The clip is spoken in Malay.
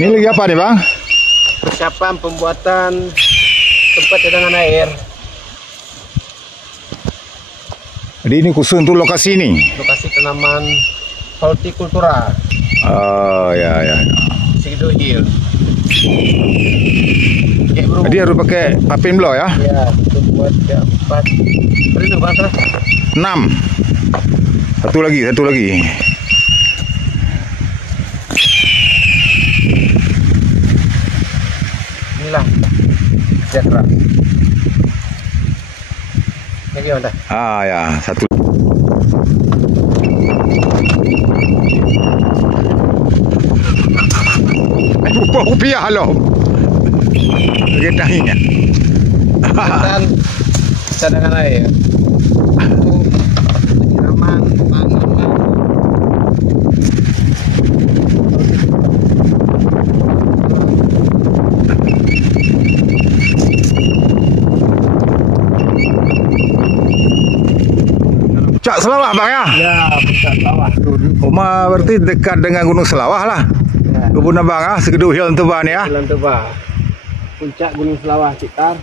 Ini lagi apa nih bang? Persiapan pembuatan tempat cadangan air. Jadi ini khusus untuk lokasi ini. Lokasi tanaman hortikultura. Oh ya. Sido Hill. Jadi harus pakai papin blow ya? Ya, untuk buat yang 4. Berapa bang? 6. Satu lagi. Inilah sejahtera. Ini gimana? Ah ya, satu. Rupiah loh. Kita ini. Dan cadangan air untuk penyiraman tanaman. Puncak Selawah bang ya? Ya, Puncak Selawah. Rumah berarti dekat dengan Gunung Selawah lah. Ya. Kebun abang ah, Segedu Hill Tuban ya. Jalan Tuba. Puncak Gunung Selawah, Cikar.